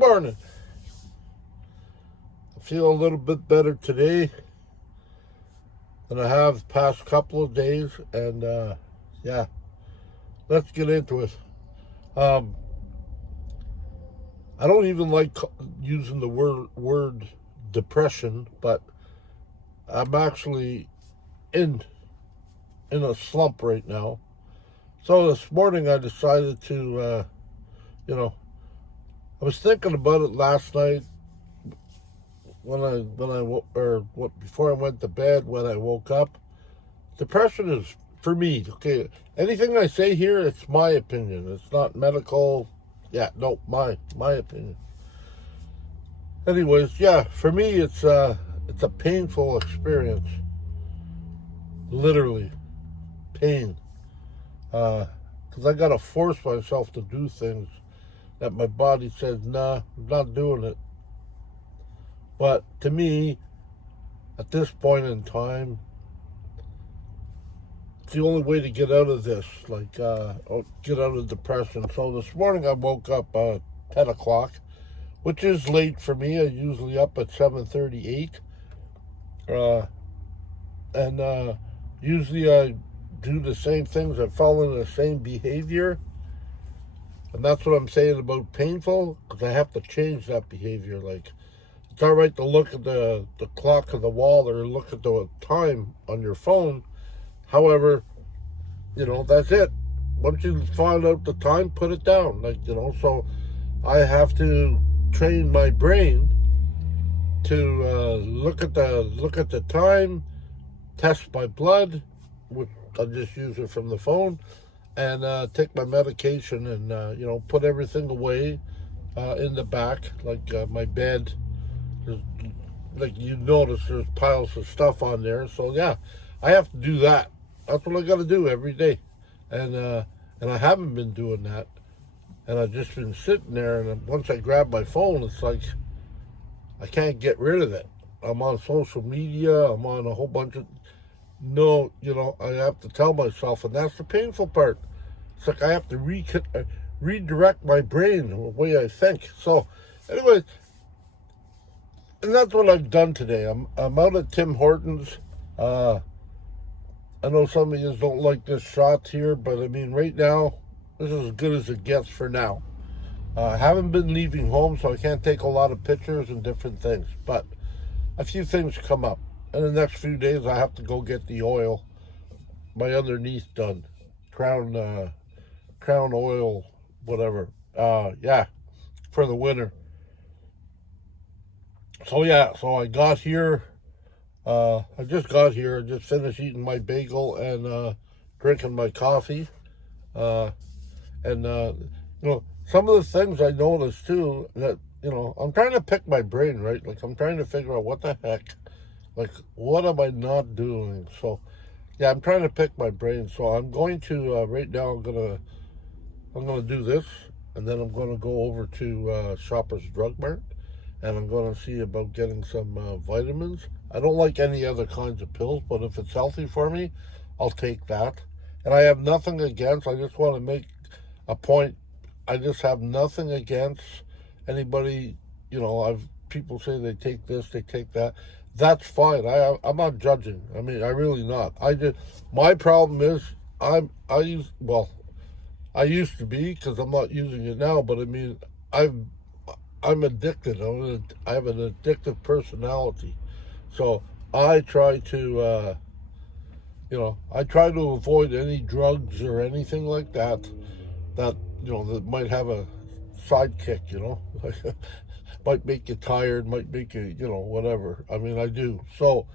morning. I feel a little bit better today than I have the past couple of days, and yeah, let's get into it. I don't even like using the word depression, but I'm actually in a slump right now. So this morning I decided to, I was thinking about it last night before I went to bed, when I woke up. Depression is, for me, okay, anything I say here, it's my opinion. It's not medical. Yeah, no, my opinion. Anyways, yeah, for me it's a painful experience. Literally, pain. Because I gotta force myself to do things that my body says, nah, I'm not doing it. But to me, at this point in time, it's the only way to get out of this, get out of depression. So this morning I woke up 10 o'clock, which is late for me. I'm usually up at 7:38. And usually I do the same things. I fall into the same behavior. And that's what I'm saying about painful, because I have to change that behavior. Like, it's all right to look at the clock on the wall or look at the time on your phone. However, that's it. Once you find out the time, put it down. So I have to train my brain to look at the time, test my blood, which I just use it from the phone, and take my medication and put everything away in the back, my bed. Like you notice, there's piles of stuff on there. So yeah, I have to do that. That's what I got to do every day, and I haven't been doing that, and I've just been sitting there. And once I grab my phone, it's like I can't get rid of it. I'm on social media. I'm on a whole bunch of I have to tell myself, and that's the painful part. It's like I have to redirect my brain the way I think. So, anyways, and that's what I've done today. I'm out at Tim Hortons. I know some of you don't like this shot here, but I mean, right now, this is as good as it gets for now. I haven't been leaving home, so I can't take a lot of pictures and different things. But a few things come up. In the next few days, I have to go get the oil, my underneath done. Crown oil, whatever. Yeah, for the winter. So yeah, so I got here. I just got here. I just finished eating my bagel and drinking my coffee. And some of the things I noticed too, that I'm trying to pick my brain, right? Like, I'm trying to figure out what the heck, like, what am I not doing? So yeah, I'm trying to pick my brain. So I'm going to right now. I'm gonna do this, and then I'm gonna go over to Shoppers Drug Mart, and I'm gonna see about getting some vitamins. I don't like any other kinds of pills, but if it's healthy for me, I'll take that. And I have nothing against. I just want to make a point. I just have nothing against anybody. People say they take this, they take that. That's fine. I'm not judging. I mean, I really not. My problem is I used to be, because I'm not using it now. But I mean, I'm addicted. I have an addictive personality, so I try to avoid any drugs or anything like that that might have a sidekick. Might make you tired, might make you whatever. I mean, I do. So,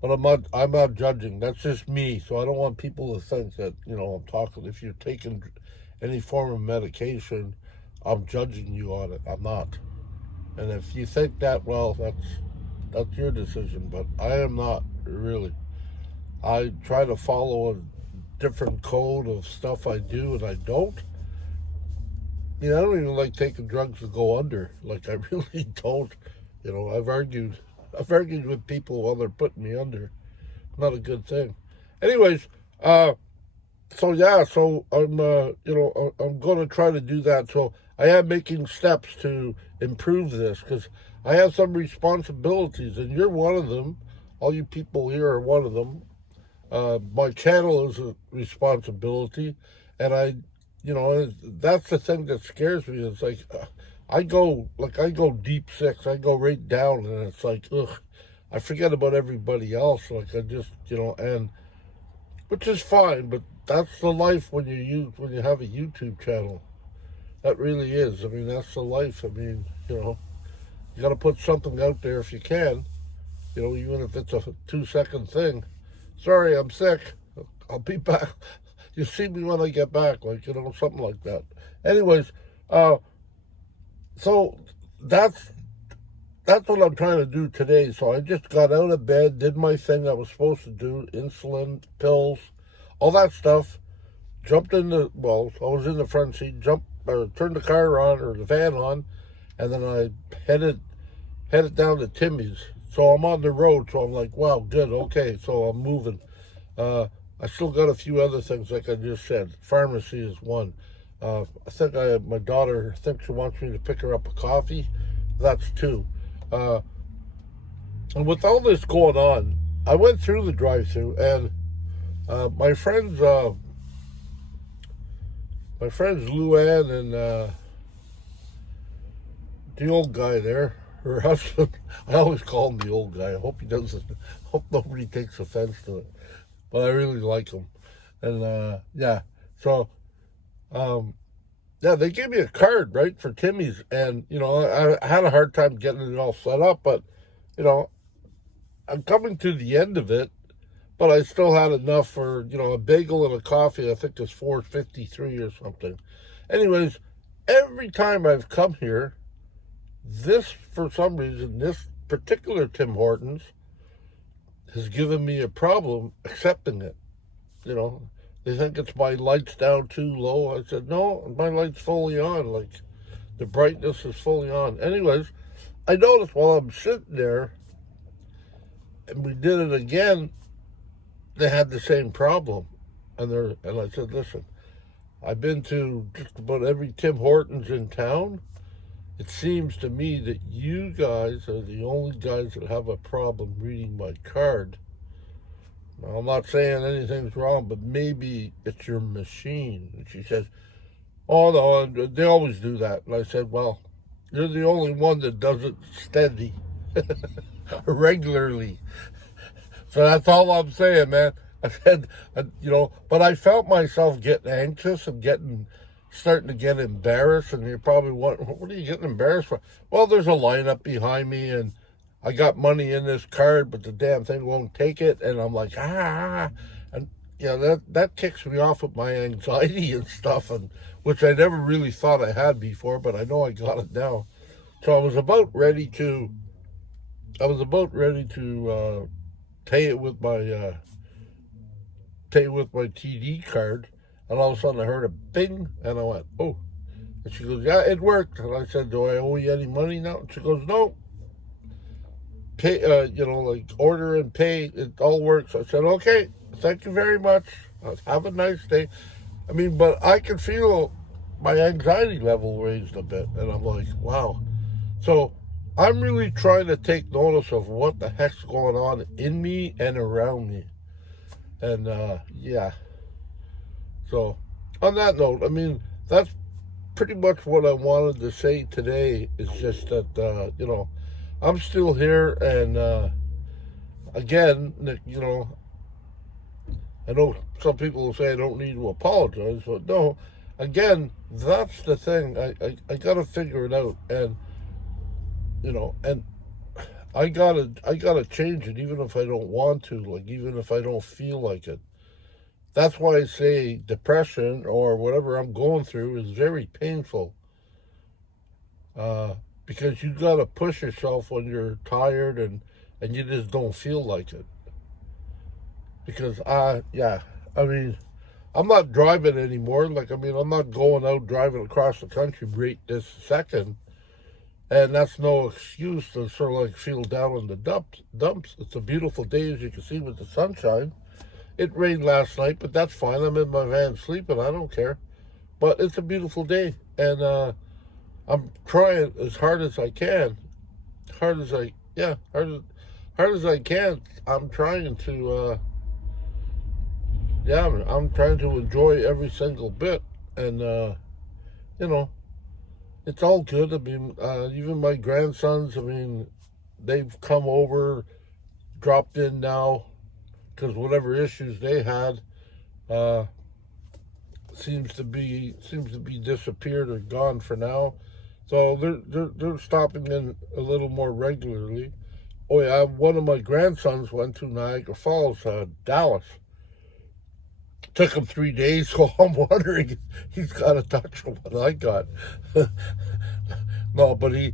but I'm not judging. That's just me. So I don't want people to think that I'm talking. If you're taking any form of medication, I'm judging you on it. I'm not. And if you think that, well, that's your decision. But I am not, really. I try to follow a different code of stuff I do and I don't. I don't even like taking drugs to go under. Like, I really don't. I've argued with people while they're putting me under. Not a good thing. Anyways, so I'm going to try to do that. So I am making steps to improve this because I have some responsibilities, and you're one of them. All you people here are one of them. My channel is a responsibility, and that's the thing that scares me. It's like I go deep six. I go right down, and it's like ugh. I forget about everybody else. Like I just and which is fine, but that's the life when you have a YouTube channel. That really is. I mean, that's the life. I mean, you got to put something out there if you can. Even if it's a 2-second thing. Sorry, I'm sick. I'll be back. You see me when I get back, something like that. Anyways, so that's what I'm trying to do today. So I just got out of bed, did my thing I was supposed to do, insulin, pills, all that stuff. I was in the front seat, turned the car on or the van on, and then I headed down to Timmy's. So I'm on the road, so I'm like, wow, good, okay, so I'm moving. I still got a few other things, like I just said. Pharmacy is one. I think my daughter thinks she wants me to pick her up a coffee. That's two. And with all this going on, I went through the drive-thru, and my friends Luann and the old guy there, her husband, I always call him the old guy. I hope he doesn't. Hope nobody takes offense to it. But I really like him, and they gave me a card right for Timmy's, and I had a hard time getting it all set up, but I'm coming to the end of it. But I still had enough for a bagel and a coffee. I think it's $4.53 or something. Anyways, every time I've come here, for some reason, this particular Tim Hortons has given me a problem accepting it. They think it's my lights down too low. I said, no, my light's fully on. Like, the brightness is fully on. Anyways, I noticed while I'm sitting there, and we did it again, they had the same problem. And I said, listen, I've been to just about every Tim Hortons in town. It seems to me that you guys are the only guys that have a problem reading my card. Now, I'm not saying anything's wrong, but maybe it's your machine. And she says, oh, no, they always do that. And I said, well, you're the only one that does it steady, regularly. So that's all I'm saying, man. I said, but I felt myself getting anxious and starting to get embarrassed. And you're probably wondering, what are you getting embarrassed for? Well, there's a lineup behind me, and I got money in this card, but the damn thing won't take it. And I'm like, and that kicks me off with my anxiety and stuff, and which I never really thought I had before, but I know I got it now. So I was about ready to pay it with my TD card, and all of a sudden I heard a bing, and I went, oh. And she goes, yeah, it worked. And I said, do I owe you any money now? And she goes, no. Pay, order and pay, it all works. I said, okay, thank you very much. Have a nice day. I mean, but I can feel my anxiety level raised a bit, and I'm like, wow. So I'm really trying to take notice of what the heck's going on in me and around me. And, So, on that note, I mean, that's pretty much what I wanted to say today. Is just that, I'm still here, and, again, I know some people will say I don't need to apologize, but no, again, that's the thing. I got to figure it out, and, and I gotta change it, even if I don't want to, like, even if I don't feel like it. That's why I say depression or whatever I'm going through is very painful. Because you gotta push yourself when you're tired and you just don't feel like it. Because I mean, I'm not driving anymore. I'm not going out driving across the country right this second. And that's no excuse to sort of feel down in the dumps. It's a beautiful day, as you can see, with the sunshine. It rained last night, but that's fine. I'm in my van sleeping. I don't care. But it's a beautiful day. And I'm trying as hard as I can, hard as I yeah, hard as I can. I'm trying to I'm trying to enjoy every single bit, and you know, it's all good. I mean, even my grandsons. I mean, they've come over, dropped in now, because whatever issues they had uh, seems to be disappeared or gone for now. So they're stopping in a little more regularly. Oh yeah, one of my grandsons went to Niagara Falls, Dallas. Took him 3 days, so I'm wondering if he's got a touch of what I got. No, but he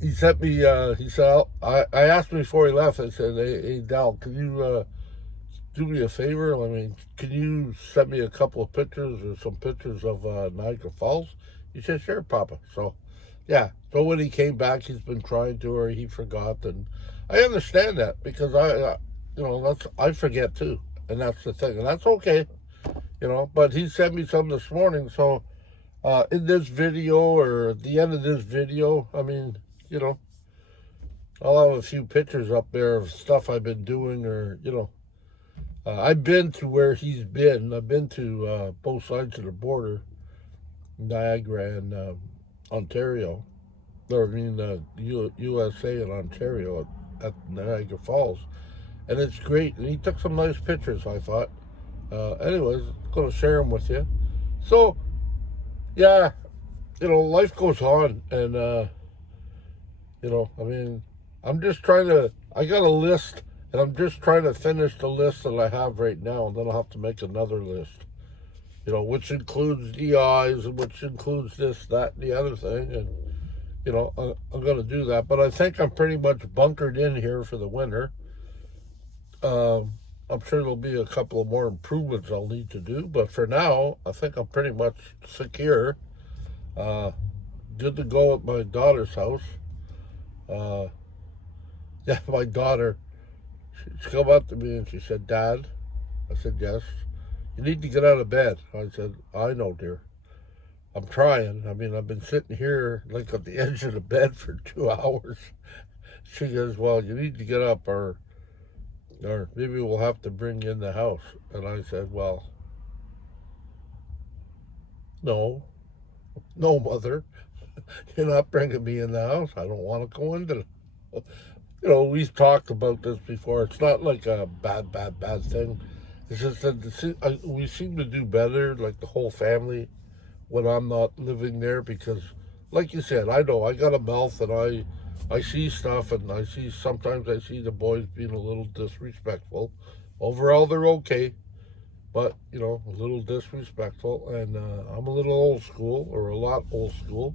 he sent me. He said I asked him before he left. I said, hey Dal, can you do me a favor? I mean, can you send me a couple of pictures or some pictures of Niagara Falls? He said, sure, Papa. So, yeah. So when he came back, he's been trying to, or he forgot, and I understand that because that's I forget too, and that's the thing, and that's okay, But he sent me some this morning, so in this video or at the end of this video, I mean, you know, I'll have a few pictures up there of stuff I've been doing, or I've been to where he's been. I've been to both sides of the border, Niagara and Ontario. Or I mean, USA and Ontario at Niagara Falls, and it's great. And he took some nice pictures, I thought. Anyways, going to share them with you. So, yeah, life goes on, and I mean, I'm just trying to. I got a list, and I'm just trying to finish the list that I have right now, and then I'll have to make another list. Which includes DIs, and which includes this, that, and the other thing, and I'm going to do that. But I think I'm pretty much bunkered in here for the winter. I'm sure there'll be a couple of more improvements I'll need to do, but for now, I think I'm pretty much secure. Good to go at my daughter's house. Yeah, my daughter, she come up to me and she said, Dad, I said, yes, you need to get out of bed. I said, I know, dear. I'm trying. I mean, I've been sitting here like at the edge of the bed for 2 hours. She goes, well, you need to get up, or maybe we'll have to bring you in the house. And I said, well, no, mother, you're not bringing me in the house. I don't want to go into the... We've talked about this before. It's not like a bad thing. It's just that we seem to do better, like the whole family, when I'm not living there, because, like you said, I know I got a mouth, and I see stuff, and sometimes I see the boys being a little disrespectful. Overall, they're okay, but, a little disrespectful, and I'm a little old school, or a lot old school.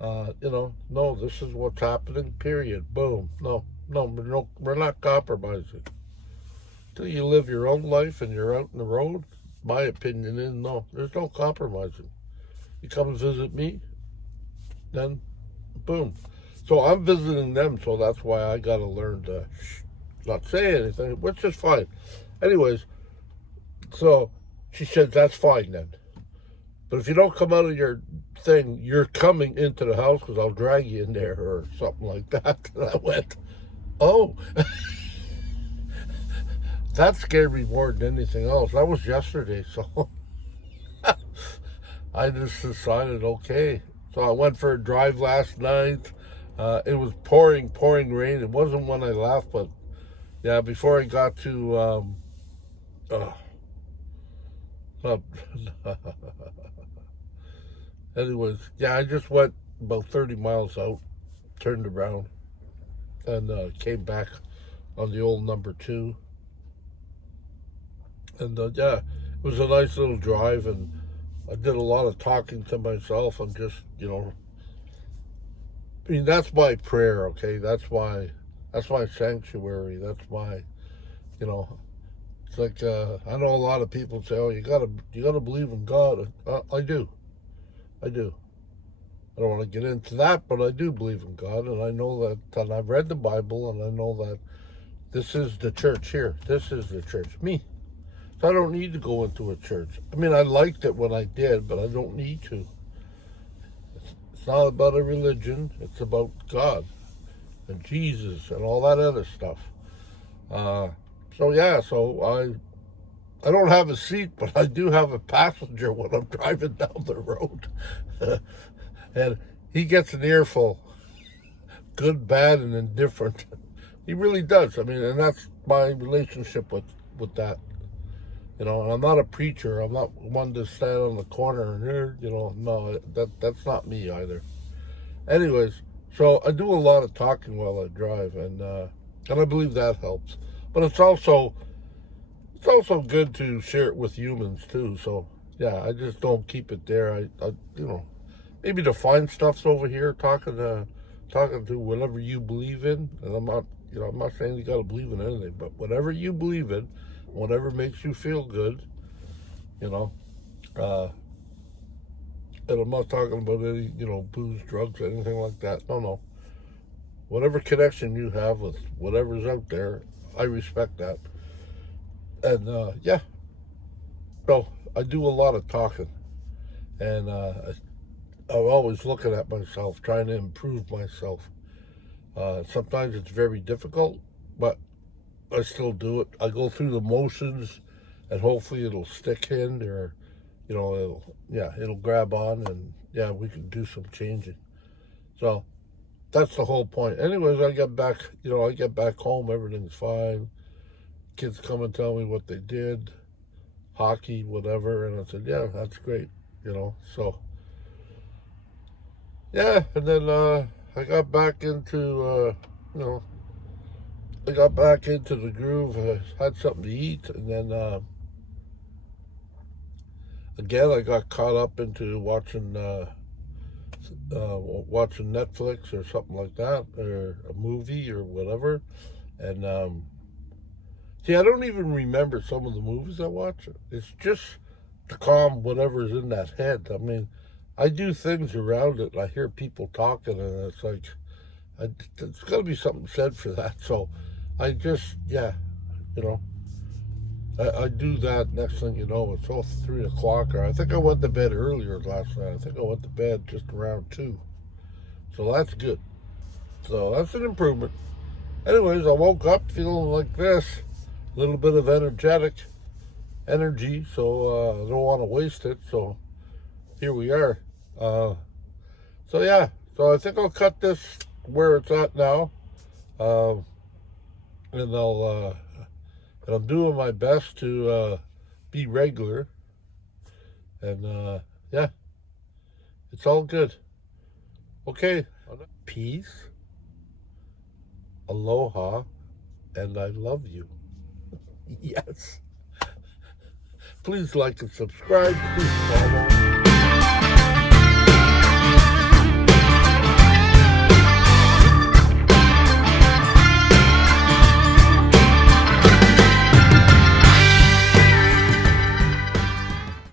No, this is what's happening, period. Boom. No, we're not compromising. Till you live your own life and you're out in the road, my opinion is no, there's no compromising. You come and visit me, then boom. So I'm visiting them, so that's why I got to learn to not say anything, which is fine. Anyways, so she said, that's fine then. But if you don't come out of your thing, you're coming into the house, because I'll drag you in there or something like that. And I went, oh. That scared me more than anything else. That was yesterday, so I just decided, okay. So I went for a drive last night. It was pouring rain. It wasn't when I left, but yeah, before I got to anyways, yeah, I just went about 30 miles out, turned around, and came back on the old number 2. And yeah, it was a nice little drive, and I did a lot of talking to myself, and just, I mean, that's my prayer, okay? That's my sanctuary. That's my, it's like, I know a lot of people say, oh, you gotta believe in God. I do. I don't want to get into that, but I do believe in God, and I know that, and I've read the Bible, and I know that this is the church here. This is the church, me. So I don't need to go into a church. I mean, I liked it when I did, but I don't need to. It's not about a religion. It's about God and Jesus and all that other stuff. So yeah, so I don't have a seat, but I do have a passenger when I'm driving down the road. And he gets an earful, good, bad, and indifferent. He really does. I mean, and that's my relationship with that. You know, and I'm not a preacher. I'm not one to stand on the corner and, no, that's not me either. Anyways, so I do a lot of talking while I drive, and I believe that helps. But it's also good to share it with humans too. So yeah, I just don't keep it there. I maybe the fine stuff's over here talking to whatever you believe in, and I'm not saying you got to believe in anything, but whatever you believe in, whatever makes you feel good, and I'm not talking about any, booze, drugs, anything like that. No. Whatever connection you have with whatever's out there, I respect that. And yeah, so I do a lot of talking, and I'm always looking at myself, trying to improve myself. Sometimes it's very difficult, but I still do it. I go through the motions, and hopefully it'll stick in, or it'll grab on, and yeah, we can do some changing. So that's the whole point. Anyways, I get back home, everything's fine. Kids come and tell me what they did, hockey, whatever, and I said, yeah, that's great, so yeah. And then I got back into the groove. I had something to eat, and then again I got caught up into watching Netflix or something like that, or a movie or whatever. And see, I don't even remember some of the movies I watch. It's just to calm whatever's in that head. I mean, I do things around it. I hear people talking, and it's like, there's got to be something said for that. So I just, I do that. Next thing you know, it's all 3 o'clock. Or I think I went to bed earlier last night. I think I went to bed just around 2. So that's good. So that's an improvement. Anyways, I woke up feeling like this. A little bit of energy, so I don't want to waste it. So here we are. So yeah, so I think I'll cut this where it's at now, and I'm doing my best to be regular, and yeah, it's all good. Okay, peace, aloha, and I love you. Yes. Please like and subscribe. Please follow.